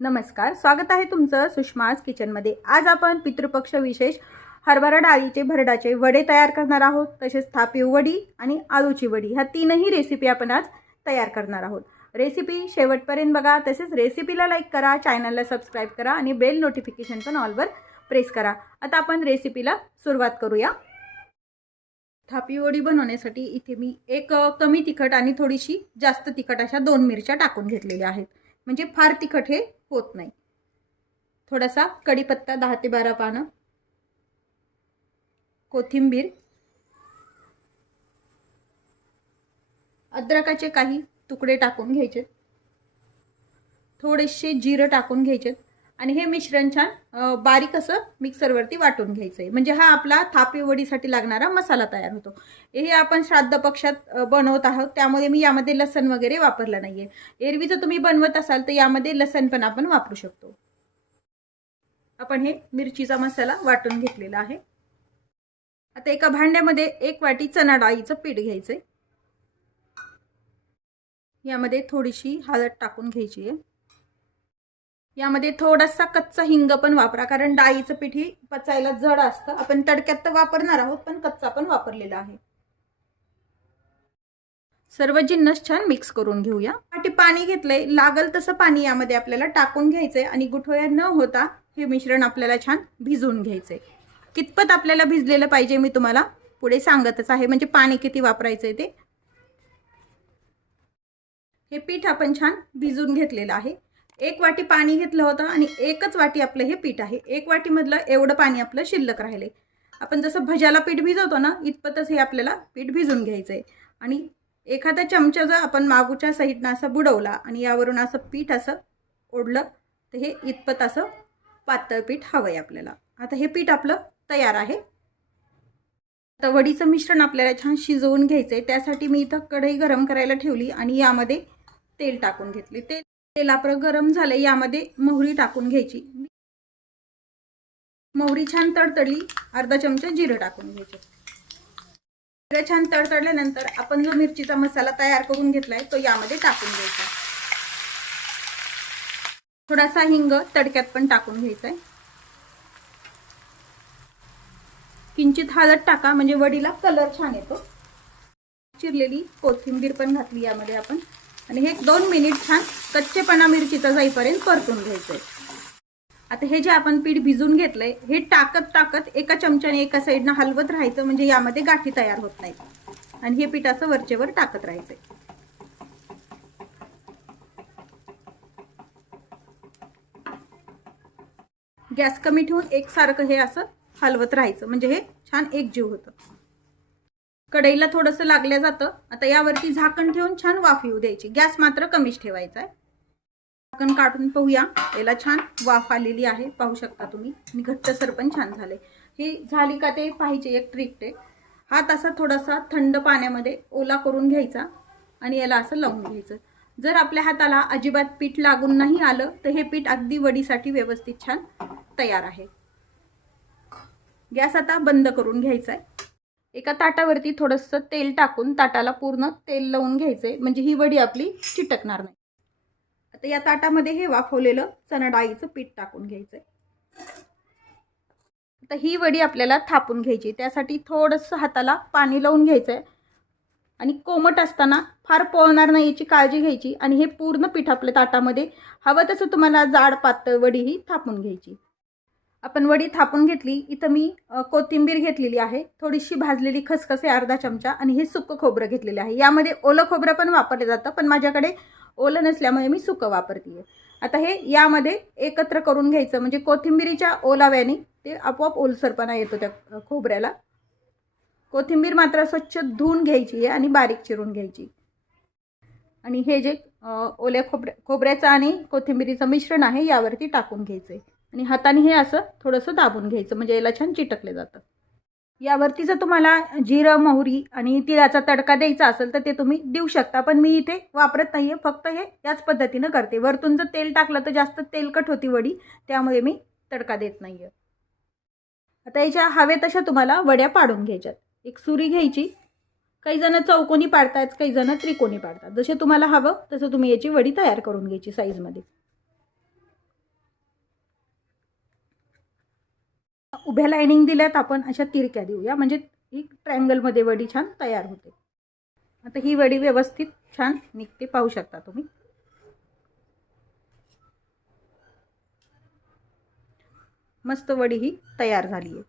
नमस्कार स्वागत आहे तुमचं सुषमाज किचनमध्ये. आज आपण पितृपक्ष विशेष हरभरा डाळीचे भरडाचे वडे तयार करणार आहोत. तसेच थापीव वडी आणि आलूची वडी. ह्या तीनही रेसिपी आपण आज तयार करणार आहोत. रेसिपी शेवटपर्यंत बघा. तसेच रेसिपीला लाईक करा चॅनलला सबस्क्राईब करा आणि बेल नोटिफिकेशन पण ऑलवर प्रेस करा. आता आपण रेसिपीला सुरुवात करूया. थापी वडी बनवण्यासाठी इथे मी एक कमी तिखट आणि थोडीशी जास्त तिखट अशा दोन मिरच्या टाकून घेतलेल्या आहेत. म्हणजे फार तिखट हे होत नाही. थोडासा कढीपत्ता दहा ते बारा पानं. कोथिंबीर. अद्रकाचे काही तुकडे टाकून घ्यायचे. थोडेसे जिरं टाकून घ्यायचे. आणि हे मिश्रण छान बारीक असं मिक्सरवरती वाटून घ्यायचं आहे म्हणजे हा आपला थापेवडीसाठी लागणारा मसाला तयार होतो. हे आपण श्राद्ध पक्षात बनवत आहोत. त्यामुळे मी यामध्ये लसण वगैरे वापरलं आहे एरवी जर तुम्ही बनवत असाल तर यामध्ये लसण पण आपण वापरू शकतो. आपण हे मिरचीचा मसाला वाटून घेतलेला आहे. आता एका भांड्यामध्ये एक वाटी चणा डाळीचं पीठ घ्यायचं आहे यामध्ये थोडीशी हळद टाकून घ्यायची आहे. यामध्ये थोडासा कच्चा हिंग पण वापरा कारण डाळीचं पीठ ही पचायला जड असतं. आपण तडक्यात तर वापरणार आहोत पण कच्चा पण वापरलेला आहे. सर्व जिन्नस छान मिक्स करून घेऊया. पाठी पाणी घेतलंय. लागल तसं पाणी यामध्ये आपल्याला टाकून घ्यायचंय आणि गुठळ्या न होता हे मिश्रण आपल्याला छान भिजवून घ्यायचंय. कितपत आपल्याला भिजलेलं पाहिजे मी तुम्हाला पुढे सांगतच आहे. म्हणजे पाणी किती वापरायचंय ते. हे पीठ आपण छान भिजून घेतलेलं आहे. एक वाटी पाणी घेतलं होतं आणि एकच वाटी आपलं हे पीठ आहे. एक वाटीमधलं एवढं पाणी आपलं शिल्लक राहिले आपण जसं भज्याला पीठ भिजवतो ना इतपतच हे आपल्याला पीठ भिजून घ्यायचं आहे आणि एखादा चमचा जर आपण मागूच्या साईडनं असं बुडवला आणि यावरून असं पीठ असं ओढलं तर हे इतपत असं पातळ पीठ हवं आहे आपल्याला. आता हे पीठ आपलं तयार आहे. आता वडीचं मिश्रण आपल्याला छान शिजवून घ्यायचं आहे त्यासाठी मी इथं कढई गरम करायला ठेवली आणि यामध्ये तेल टाकून घेतले. ते तेल तेलापर गरम झालं यामध्ये मोहरी टाकून घ्यायची. मोहरी छान तडतडली अर्धा चमचा जिरं टाकून घ्यायचे. जिरं छान तडतडल्यानंतर आपण जो मिरचीचा मसाला तयार करून घेतलाय तो यामध्ये टाकून घ्यायचा. थोडासा हिंग तडक्यात पण टाकून घ्यायचा आहे किंचित हळद टाका म्हणजे वडीला कलर छान येतो. चिरलेली कोथिंबीर पण घातली यामध्ये आपण. आणि हे दोन मिनिट छान कच्चेपणा मिरचीचा जाईपर्यंत परतून घ्यायचंय. आता हे जे आपण पीठ भिजून घेतलंय हे टाकत टाकत एका चमच्याने एका साईडनं हलवत राहायचं म्हणजे यामध्ये गाठी तयार होत नाही आणि हे पीठ असं वरचेवर टाकत राहायचंय. गॅस कमी ठेवून एकसारखं हे असं हलवत राहायचं. म्हणजे हे छान एकजीव होतं. कढईला थोडंसं लागलं जातं. आता यावरती झाकण ठेवून छान वाफ येऊ द्यायची. गॅस मात्र कमीच ठेवायचा आहे. झाकण काढून पाहूया. याला छान वाफ आलेली आहे. पाहू शकता तुम्ही. आणि सरपण पण छान झाले. ही झाली का ते पाहिजे एक ट्रिक ते. हात असा थोडासा थंड पाण्यामध्ये ओला करून घ्यायचा. आणि याला असं लावून घ्यायचं. जर आपल्या हाताला अजिबात पीठ लागून नाही आलं तर हे पीठ अगदी वडीसाठी व्यवस्थित छान तयार आहे. गॅस आता बंद करून घ्यायचा आहे. एका ताटावरती थोडंसं तेल टाकून ताटाला पूर्ण तेल लावून घ्यायचं आहे म्हणजे ही वडी आपली चिटकणार नाही. आता या ताटामध्ये हे वाफवलेलं चणा डाळीचं पीठ टाकून घ्यायचं आहे आता ही वडी आपल्याला थापून घ्यायची. त्यासाठी थोडंसं हाताला पाणी लावून घ्यायचं आहे आणि कोमट असताना फार पोळणार नाही याची काळजी घ्यायची. आणि हे पूर्ण पीठ आपल्या ताटामध्ये हवं तसं तुम्हाला जाड पातळ वडी ही थापून घ्यायची. आपण वडी थापून घेतली इथं मी कोथिंबीर घेतलेली आहे थोडीशी भाजलेली खसखसे अर्धा चमचा आणि हे सुकं खोबरं घेतलेलं आहे. यामध्ये ओलं खोबरं पण वापरलं जातं पण माझ्याकडे ओलं नसल्यामुळे मी सुकं वापरते आता हे यामध्ये एकत्र करून घ्यायचं म्हणजे कोथिंबिरीच्या ओलाव्याने ते आपोआप ओलसरपणा येतो त्या खोबऱ्याला. कोथिंबीर मात्र स्वच्छ धुवून घ्यायची आहे आणि बारीक चिरून घ्यायची. आणि हे जे ओल्या खोबऱ्या खोबऱ्याचं आणि कोथिंबिरीचं मिश्रण आहे यावरती टाकून घ्यायचं आहे आणि हाताने हे असं थोडंसं दाबून घ्यायचं म्हणजे याला छान चिटकले जातं. यावरती जर तुम्हाला जिरं मोहरी आणि तिळाचा तडका द्यायचा असेल तर ते तुम्ही देऊ शकता पण मी इथे वापरत नाही आहे फक्त हे याच पद्धतीनं करते. वरतून जर तेल टाकलं तर जास्त तेलकट होती वडी त्यामुळे मी तडका देत नाही आहे आता याच्या हवे तशा तुम्हाला वड्या पाडून घ्यायच्यात. एक सुरी घ्यायची. काही जण चौकोनी पाडतात काही जण त्रिकोणी पाडतात. जसे तुम्हाला हवं तसं तुम्ही याची वडी तयार करून घ्यायची साईजमध्ये उभ्या लाईनिंग दिल्यात आपण अशा तिरक्या देऊया. म्हणजे ही ट्रँगलमध्ये वडी छान तयार होते. आता ही वडी व्यवस्थित छान निघते पाहू शकता तुम्ही. मस्त वडी ही तयार झाली आहे.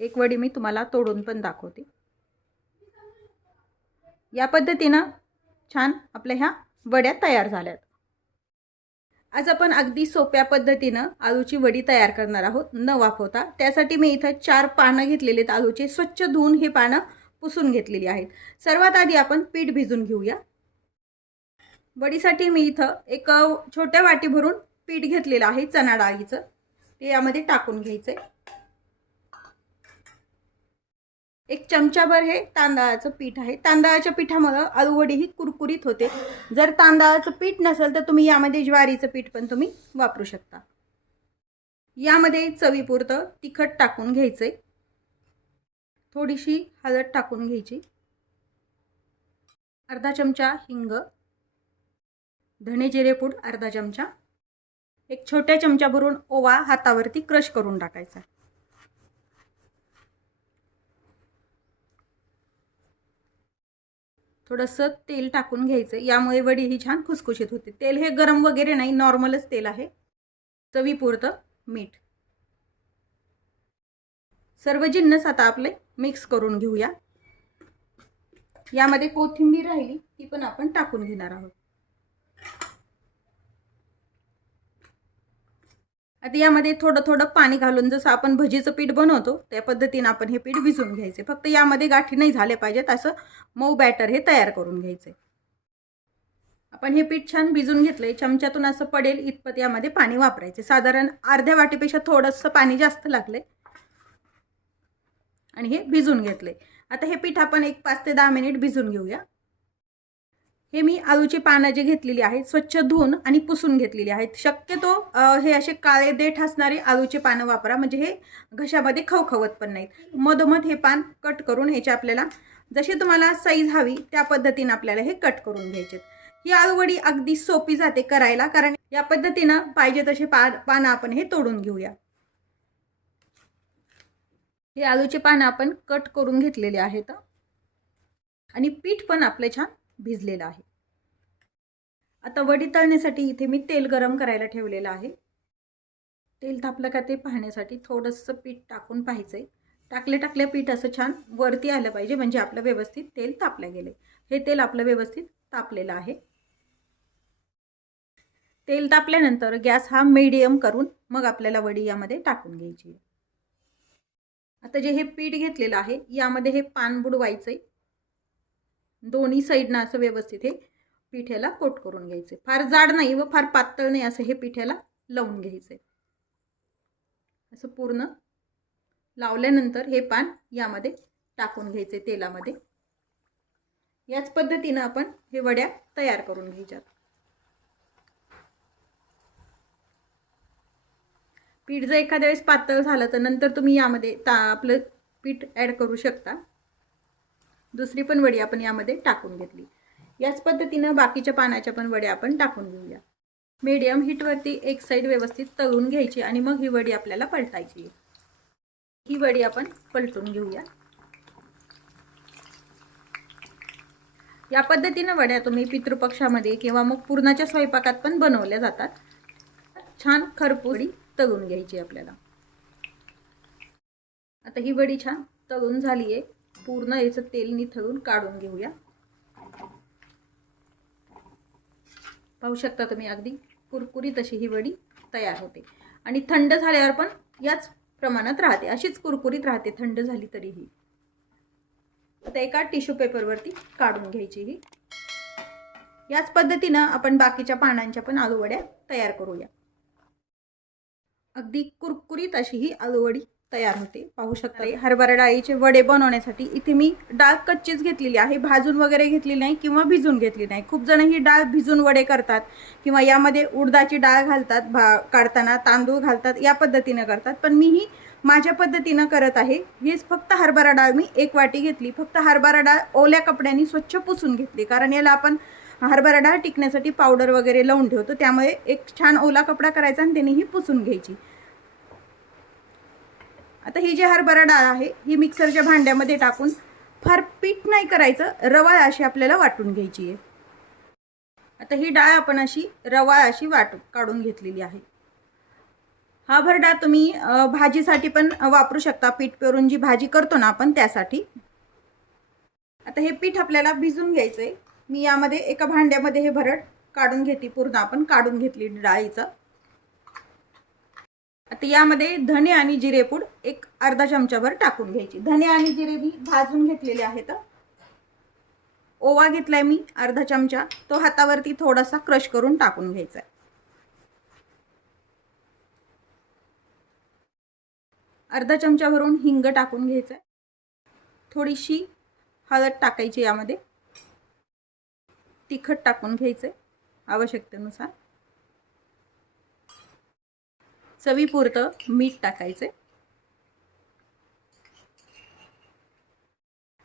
एक वडी मी तुम्हाला तोडून पण दाखवते. या पद्धतीनं छान आपल्या ह्या वड्या तयार झाल्यात. आज आपण अगदी सोप्या पद्धतीनं आलूची वडी तयार करणार आहोत. न वाफवता. त्यासाठी मी इथं चार पानं घेतलेली आहेत आलूचे. स्वच्छ धुवून ही पानं पुसून घेतलेली आहेत. सर्वात आधी आपण पीठ भिजून घेऊया. वडीसाठी मी इथं एक छोट्या वाटी भरून पीठ घेतलेलं आहे चणा डाळीचं ते यामध्ये टाकून घ्यायचं आहे एक चमचाभर हे तांदळाचं पीठ आहे. तांदळाच्या पिठामुळं आलूवडी ही कुरकुरीत होते. जर तांदळाचं पीठ नसेल तर तुम्ही यामध्ये ज्वारीचं पीठ पण तुम्ही वापरू शकता. यामध्ये चवीपुरतं तिखट टाकून घ्यायचंय. थोडीशी हळद टाकून घ्यायची. अर्धा चमचा हिंग. धणे जिरेपूड अर्धा चमचा. एक छोट्या चमच्याभरून भरून ओवा हातावरती क्रश करून टाकायचा. थोडंसं तेल टाकून घ्यायचं. यामुळे वडी ही छान खुसखुशीत होते. तेल हे गरम वगैरे नाही नॉर्मलच तेल आहे. चवीपुरतं मीठ. सर्व जिन्नस आता आपले मिक्स करून घेऊया. यामध्ये कोथिंबीर राहिली ती पण आपण टाकून घेणार आहोत. आता यामध्ये थोडं थोडं पाणी घालून जसं आपण भजीचं पीठ बनवतो त्या पद्धतीनं आपण हे पीठ भिजवून घ्यायचे. फक्त यामध्ये गाठी नाही झाले पाहिजेत असं मऊ बॅटर हे तयार करून घ्यायचे. आपण हे पीठ छान भिजून घेतलंय चमच्यातून असं पडेल इतपत यामध्ये पाणी वापरायचे. साधारण अर्ध्या वाटीपेक्षा थोडंसं पाणी जास्त लागले आणि हे भिजून घेतले आता हे पीठ आपण एक पाच ते दहा मिनिट भिजून घेऊया. हे मी आळूची पानं जी घेतलेली आहेत स्वच्छ धुवून आणि पुसून घेतलेली आहेत. शक्यतो हे असे काळे देठ असणारे आळूचे पानं वापरा म्हणजे हे घशामध्ये खवखवत पण नाहीत. मधोमध हे पान कट करून ह्याचे आपल्याला जशी तुम्हाला साईज हवी त्या पद्धतीनं आपल्याला हे कट करून घ्यायचे ही आळूवडी अगदी सोपी जाते करायला कारण या पद्धतीनं पाहिजे तसे पा पानं आपण हे तोडून घेऊया. हे आलूचे पानं आपण कट करून घेतलेले आहेत. आणि पीठ पण आपले छान भिजलेलं आहे. आता वडी तळण्यासाठी इथे मी तेल गरम करायला ठेवलेलं आहे. तेल तापलं का ते पाहण्यासाठी थोडंसं पीठ टाकून पाहायचं आहे टाकले टाकले पीठ असं छान वरती आलं पाहिजे म्हणजे आपलं व्यवस्थित तेल तापलं गेले हे तेल आपलं व्यवस्थित तापलेलं आहे. तेल तापल्यानंतर गॅस हा मीडियम करून मग आपल्याला वडी यामध्ये टाकून घ्यायची आता जे हे पीठ घेतलेलं आहे यामध्ये हे पान बुडवायचं आहे दोन्ही साईडनं असं व्यवस्थित हे पिठ्याला कोट करून घ्यायचे. फार जाड नाही व फार पातळ नाही असं हे पिठ्याला लावून घ्यायचे. असं पूर्ण लावल्यानंतर हे पान यामध्ये टाकून घ्यायचे तेलामध्ये. याच पद्धतीनं आपण हे वड्या तयार करून घ्यायच्यात. पीठ जर एखाद्या वेळेस पातळ झालं तर नंतर तुम्ही यामध्ये ता आपलं पीठ ॲड करू शकता. दुसरी पण वडी आपण यामध्ये टाकून घेतली. याच पद्धतीनं बाकीच्या पानाच्या पण वड्या आपण टाकून घेऊया. मीडियम हीटवरती एक साईड व्यवस्थित तळून घ्यायची आणि मग ही वडी आपल्याला पलटायची. ही वडी आपण पलटून घेऊया. या पद्धतीनं वड्या तुम्ही पितृपक्षामध्ये किंवा मग पूर्णाच्या स्वयंपाकात पण बनवल्या जातात. छान खरपुडी तळून घ्यायची आपल्याला. आता ही वडी छान तळून झाली आहे पूर्ण याचं तेल निथळून काढून घेऊया. पाहू शकता तुम्ही अगदी कुरकुरीत अशी ही वडी तयार होते. आणि थंड झाल्यावर पण याच प्रमाणात राहते. अशीच कुरकुरीत राहते थंड झाली तरीही आता एका टिश्यू पेपरवरती काढून घ्यायची ही. याच पद्धतीनं आपण बाकीच्या पानांच्या पण आलूवड्या तयार करूया. अगदी कुरकुरीत अशी ही आलूवडी तयार होते. पाहू शकता हरभरा डाळीचे वडे बनवण्यासाठी इथे मी डाळ कच्चीच घेतलेली आहे. भाजून वगैरे घेतली नाही किंवा भिजून घेतली नाही. खूप जण ही डाळ भिजून वडे करतात किंवा यामध्ये उडदाची डाळ घालतात भा काढताना तांदूळ घालतात या पद्धतीनं करतात. पण मी ही माझ्या पद्धतीनं करत आहे. हीच फक्त हरभरा डाळ मी एक वाटी घेतली. फक्त हरभरा डाळ ओल्या कपड्यांनी स्वच्छ पुसून घेतली. कारण याला आपण हरभरा डाळ टिकण्यासाठी पावडर वगैरे लावून ठेवतो. त्यामुळे एक छान ओला कपडा करायचा आणि त्याने ही पुसून घ्यायची. आता ही जी हरभरा डाळ आहे ही मिक्सरच्या भांड्यामध्ये टाकून फार पीठ नाही करायचं रवाळ अशी आपल्याला वाटून घ्यायची आहे. आता ही डाळ आपण अशी रवाळ अशी वाट काढून घेतलेली आहे. हा भरडा तुम्ही भाजीसाठी पण वापरू शकता. पीठ पेरून जी भाजी करतो ना आपण त्यासाठी. आता हे पीठ आपल्याला भिजून घ्यायचं आहे मी यामध्ये एका भांड्यामध्ये हे भरड काढून घेते पूर्ण आपण काढून घेतली डाळीचं आता यामध्ये धने आणि जिरेपूड एक अर्धा चमचाभर टाकून घ्यायची. धने आणि जिरे मी भाजून घेतलेले आहेत. ओवा घेतलाय मी अर्धा चमचा. तो हातावरती थोडासा क्रश करून टाकून घ्यायचा आहे. अर्धा चमचा भरून हिंग टाकून घ्यायचा आहे. थोडीशी हळद टाकायची यामध्ये. तिखट टाकून घ्यायचं आहे आवश्यकतेनुसार. चवीपुरतं मीठ टाकायचे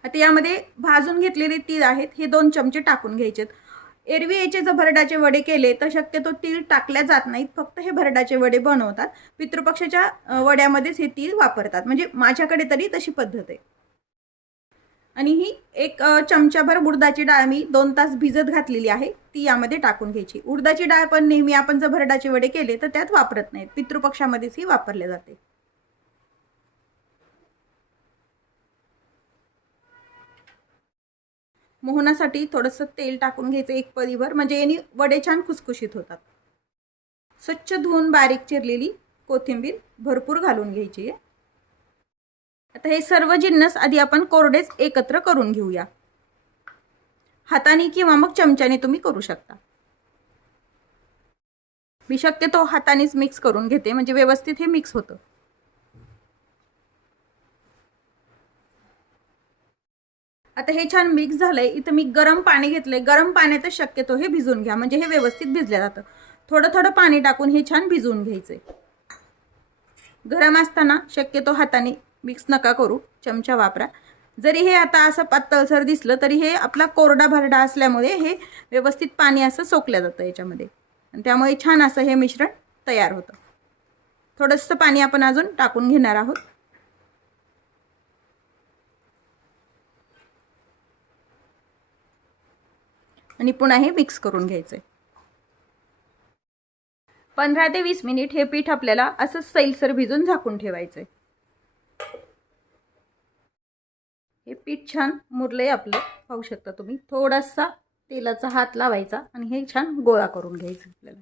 आता यामध्ये भाजून घेतलेले तीळ आहेत हे दोन चमचे टाकून घ्यायचेत. एरवी याचे जर भरडाचे वडे केले तर शक्यतो तीळ टाकल्या जात नाहीत फक्त हे भरडाचे वडे बनवतात. पितृपक्षाच्या वड्यामध्येच हे तीळ वापरतात. म्हणजे माझ्याकडे तरी तशी पद्धत आहे. आणि ही एक चमच्याभर चमचाभर उडदाची डाळ मी दोन तास भिजत घातलेली आहे. ती यामध्ये टाकून घ्यायची. उडदाची डाळ पण नेहमी आपण जर भरडाचे वडे केले तर त्यात वापरत नाहीत पितृपक्षामध्येच ही वापरले जाते. मोहनासाठी थोडंसं तेल टाकून घ्यायचं एक पदीभर म्हणजे याने वडे छान खुसखुशीत होतात. स्वच्छ धुवून बारीक चिरलेली कोथिंबीर भरपूर घालून घ्यायची आहे. आता हे सर्व जिन्नस आधी आपण कोरडेच एकत्र करून घेऊया. हाताने किंवा मग चमच्याने तुम्ही करू शकता. मी शक्यतो हातानेच मिक्स करून घेते म्हणजे व्यवस्थित हे मिक्स होतं. आता हे छान मिक्स झालंय इथं मी गरम पाणी घेतलंय. गरम पाण्यातच शक्यतो हे भिजून घ्या म्हणजे हे व्यवस्थित भिजलं जातं. थोडं थोडं पाणी टाकून हे छान भिजवून घ्यायचंय. गरम असताना शक्यतो हाताने मिक्स नका करू चमचा वापरा. जरी हे आता असं पातळसर दिसलं तरी हे आपला कोरडा भरडा असल्यामुळे हे व्यवस्थित पाणी असं सोकलं जातं याच्यामध्ये. आणि त्यामुळे छान असं हे मिश्रण तयार होतं. थोडंसं पाणी आपण अजून टाकून घेणार आहोत. आणि पुन्हा हे मिक्स करून घ्यायचं आहे पंधरा ते वीस मिनिट हे पीठ आपल्याला असं सैलसर भिजून झाकून ठेवायचं आहे हे पीठ छान मुरलंय आपलं पाहू शकता तुम्ही. थोडासा तेलाचा हात लावायचा आणि हे छान गोळा करून घ्यायचं आपल्याला.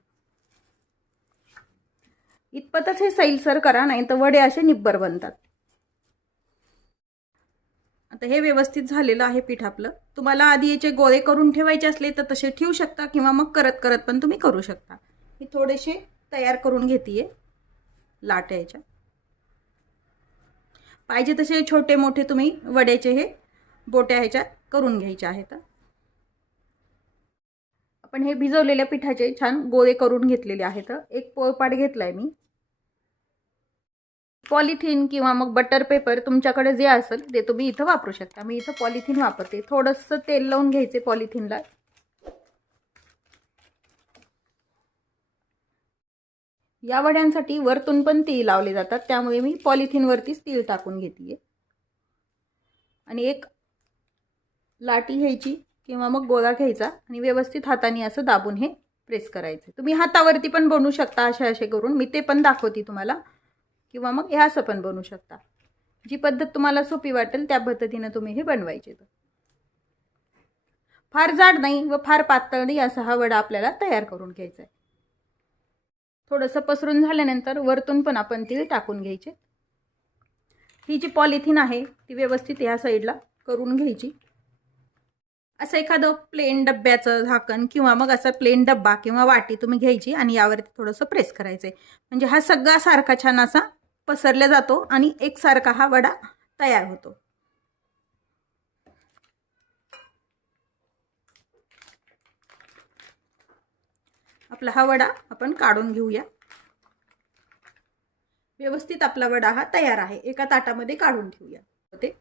इतपतच हे सैलसर करा नाही तर वडे असे निब्बर बनतात. आता हे व्यवस्थित झालेलं आहे पीठ आपलं. तुम्हाला आधी याचे गोळे करून ठेवायचे असले तर तसे ठेवू शकता किंवा मग करत करत पण तुम्ही करू शकता. मी थोडेसे तयार करून घेते लाट याच्या पाहिजे तसे छोटे मोठे तुम्ही वड्याचे हे बोट्या ह्याच्या करून घ्यायचे आहेत. आपण हे भिजवलेल्या पिठाचे छान गोळे करून घेतलेले आहेत. एक पोळपाट घेतलाय मी. पॉलिथिन किंवा मग बटर पेपर तुमच्याकडे जे असेल ते तुम्ही इथं वापरू शकता. मी इथं पॉलिथिन वापरते. थोडंसं तेल लावून घ्यायचे पॉलिथिनला. या वड्यांसाठी वरतून पण तीळ लावले जातात. त्यामुळे मी पॉलिथिनवरतीच तीळ टाकून घेते आणि एक लाटी घ्यायची किंवा मग गोळा घ्यायचा आणि व्यवस्थित हाताने असं दाबून हे प्रेस करायचं. तुम्ही हातावरती पण बनवू शकता असे असे करून. मी ते पण दाखवते तुम्हाला. किंवा मग हे असं पण बनवू शकता. जी पद्धत तुम्हाला सोपी वाटेल त्या पद्धतीनं तुम्ही हे बनवायचे. फार जाड नाही व फार पातळ नाही असा हा वडा आपल्याला तयार करून घ्यायचा आहे. थोडंसं पसरून झाल्यानंतर वरतून पण आपण तीळ टाकून घ्यायचे. ही जी पॉलिथिन आहे ती व्यवस्थित ह्या साईडला करून घ्यायची. असं एखादं प्लेन डब्याचं झाकण किंवा मग असं प्लेन डब्बा किंवा वाटी तुम्ही घ्यायची आणि यावरती थोडंसं प्रेस करायचं आहे म्हणजे हा सगळा सारखा छान असा पसरला जातो आणि एकसारखा हा वडा तयार होतो. आपला हा वडा आपण काढून घेऊया. व्यवस्थित आपला वडा हा तयार आहे. एका ताटामध्ये काढून ठेवूया. ते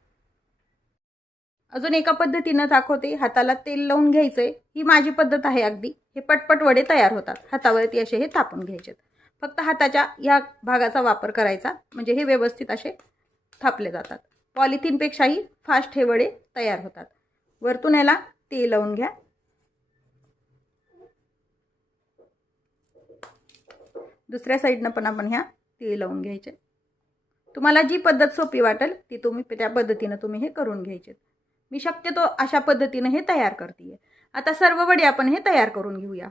अजून एका पद्धतीनं दाखवते. हाताला तेल लावून घ्यायचंय. ही माझी पद्धत आहे अगदी. हे पटपट वडे तयार होतात. हातावरती असे हे थापून घ्यायचे फक्त हाताच्या या भागाचा वापर करायचा. म्हणजे हे व्यवस्थित असे थापले जातात. पॉलिथिनपेक्षाही फास्ट हे वडे तयार होतात. वरतून याला तेल लावून घ्या. दुसऱ्या साईडनं पण आपण ह्या तेल लावून घ्यायचे. तुम्हाला जी पद्धत सोपी वाटेल ती तुम्ही त्या पद्धतीनं तुम्ही हे करून घ्यायचे. मी शक्यतो अशा पद्धतीनं हे तयार करते आता सर्व वडे आपण हे तयार करून घेऊया.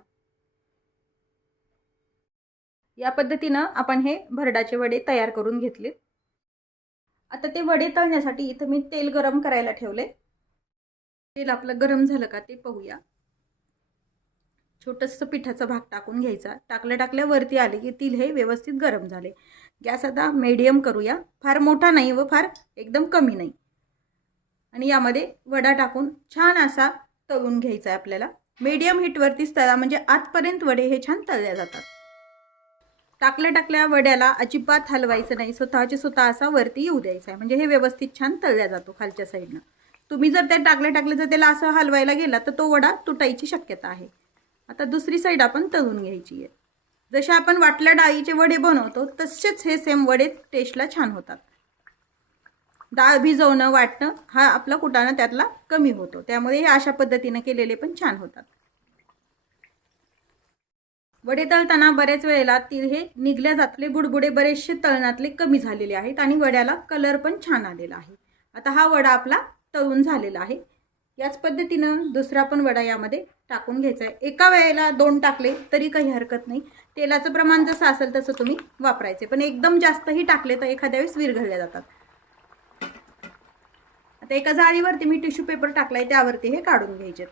या पद्धतीनं आपण हे भरडाचे वडे तयार करून घेतले. आता ते वडे तळण्यासाठी इथं मी तेल गरम करायला ठेवले तेल आपलं गरम झालं का ते पाहूया. छोटंसं पिठाचा भाग टाकून घ्यायचा. टाकल्या टाकल्या वरती आले की तिल हे व्यवस्थित गरम झाले. गॅस आता मीडियम करूया. फार मोठा नाही व फार एकदम कमी नाही. आणि यामध्ये वडा टाकून छान असा तळून घ्यायचा आहे आपल्याला. मीडियम हीटवरतीच तळा म्हणजे आतपर्यंत वडे हे छान तळल्या जातात. टाकल्या टाकल्या वड्याला अजिबात हलवायचं नाही. स्वतःचे स्वतः असा वरती येऊ द्यायचा आहे. म्हणजे हे व्यवस्थित छान तळल्या जातो खालच्या साईडनं तुम्ही जर त्या टाकल्या टाकल्या जर त्याला असं हलवायला गेला तर तो वडा तुटायची शक्यता आहे. आता दुसरी साईड आपण तळून घ्यायची आहे. जसे आपण वाटल्या डाळीचे वडे बनवतो तसेच हे सेम वडे टेस्टला छान होतात. डाळ भिजवणं वाटणं हा आपला कुटाणा त्यातला कमी होतो. त्यामुळे हे अशा पद्धतीनं केलेले पण छान होतात. वडे तळताना बऱ्याच वेळेला ती हे निघल्या जातले बुडबुडे बरेचसे तळणातले कमी झालेले आहेत आणि वड्याला कलर पण छान आलेला आहे. आता हा वडा आपला तळून झालेला आहे. याच पद्धतीनं दुसरा पण वडा यामध्ये टाकून घ्यायचा आहे एका वेळेला दोन टाकले तरी काही हरकत नाही. तेलाचं प्रमाण जसं असेल तसं तुम्ही वापरायचे. पण एकदम जास्तही टाकले तर एखाद्या वेळेस विरघळल्या जातात. आता एका जाळीवरती मी टिश्यू पेपर टाकलाय त्यावरती हे काढून घ्यायचे.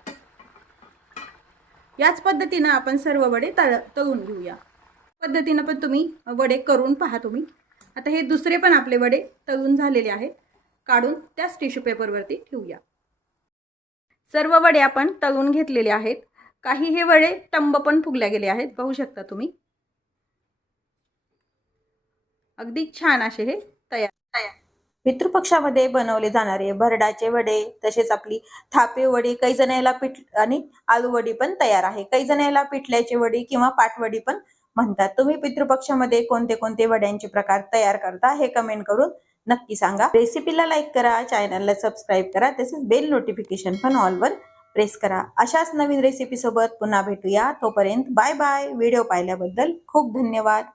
याच पद्धतीनं आपण सर्व वडे तळ तळून घेऊया. पद्धतीनं पण तुम्ही वडे करून पहा तुम्ही. आता हे दुसरे पण आपले वडे तळून झालेले आहेत. काढून त्याच टिश्यू पेपरवरती ठेवूया. सर्व वडे आपण तळून घेतलेले आहेत. काही हे वडे टंब पण फुगल्या गेले आहेत. पाहू शकता तुम्ही. अगदी छान असे हे तयार. तयार पितृपक्षामध्ये बनवले जाणारे भरडाचे वडे तसेच आपली थापे वडी काही जण याला पिठ आणि आलू वडी पण तयार आहे. काही जण याला पिठल्याचे वडी किंवा पाटवडी पण म्हणतात. तुम्ही पितृपक्षामध्ये कोणते कोणते वड्यांचे प्रकार तयार करता हे कमेंट करून नक्की सांगा. रेसिपीला लाईक करा चॅनलला सबस्क्राईब करा. तसेच बेल नोटिफिकेशन पण ऑलवर प्रेस करा. अशाच नवीन रेसिपीसोबत पुन्हा भेटूया. तोपर्यंत बाय बाय व्हिडिओ पाहिल्याबद्दल खूप धन्यवाद.